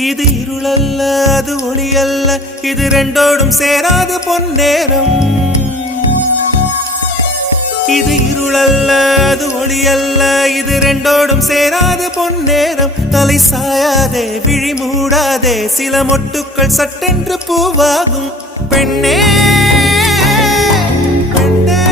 இது இருளல்ல அது ஒளியல்ல இது ரெண்டோடும் சேராத பொன்னேரம் இது இருளல்ல அது ஒளியல்ல இது ரெண்டோடும் சேராத பொன்னேரம் தலை சாயாதே விழி மூடாதே சில மொட்டுக்கள் சட்டென்று பூவாகும் பெண்ணே பெண்ணே